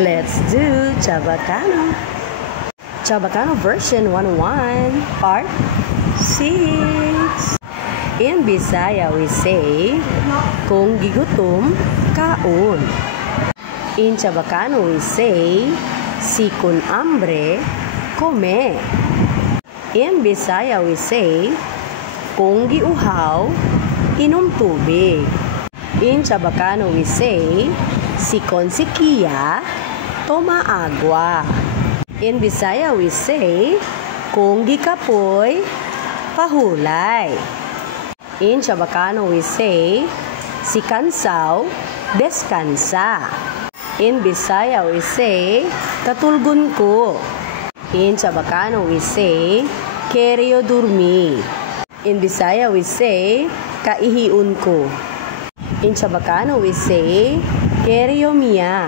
Let's do Chabacano. Chabacano version 101, part 6. In Bisaya we say, kung gigutom, kaon. In Chabacano we say, si con hambre, come. In Bisaya we say, kung giuhaw, inom tubig. In Chabacano we say, si con sikiya, toma agua. In Bisaya we say, kung gikapoy, pahulay. In Chabacano we say, si kansaw, deskansa. In Bisaya we say, katulgon ko. In Chabacano we say, keryo durmi. In Bisaya we say, kaihiun ko. In Chabacano we say, keryo miya.